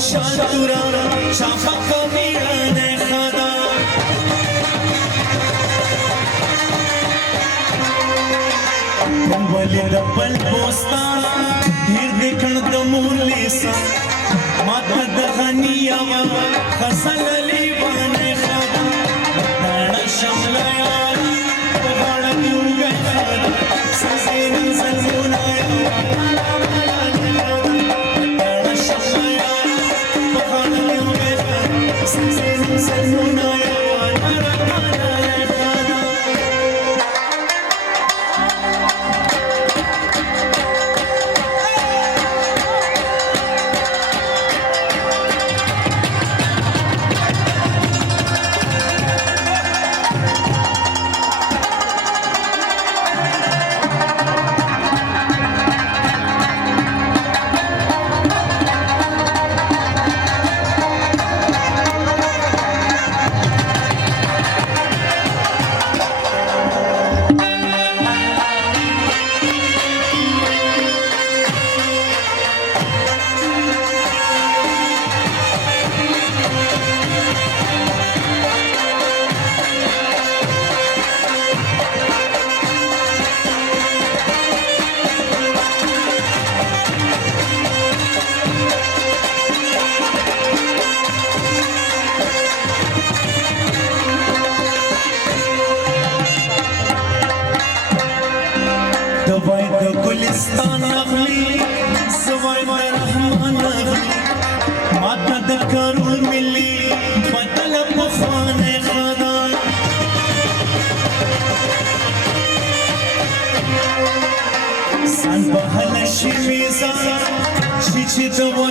شاتورا شفق میران خدا ولی دبل بوستان هیر دکن دمور لیسا ماتا دغنیا خسل لیوان خدا دانا شملا یاری بغاڑا کیوں گئے خدا سزین ظلمونا دانا شملا یاری بغاڑا کیوں گئے خدا سزین ظلمونا دوائی دا گلستان اغلی سوائی دا رحمان اغلی ماتا دا کرول ملی بطلب بخوان خدان سان بحل شمیزا چی چی دوائی